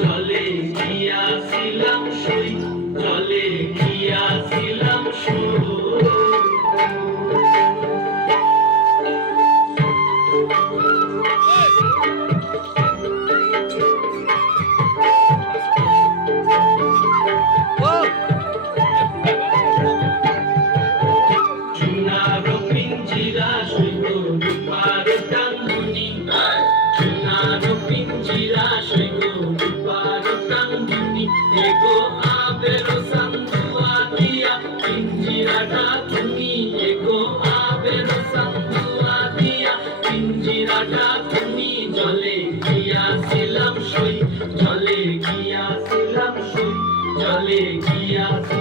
জলে গিয়াছিলাম সই, জলে গিয়াছিলাম সই। সোনার পিঞ্জিরা সইব রূপার টাঙ্গুনি, সোনার পিঞ্জিরা সইব রূপার টাঙ্গুনি। এগো আবের সান্দুয়া দিয়া পিঞ্জিরাটা তুমি, এগো আবের সান্দুয়া দিয়া পিঞ্জিরাটা তুমি। জলে গিয়াছিলাম সই, জলে গিয়াছিলাম সই, জলে গিয়াছিলাম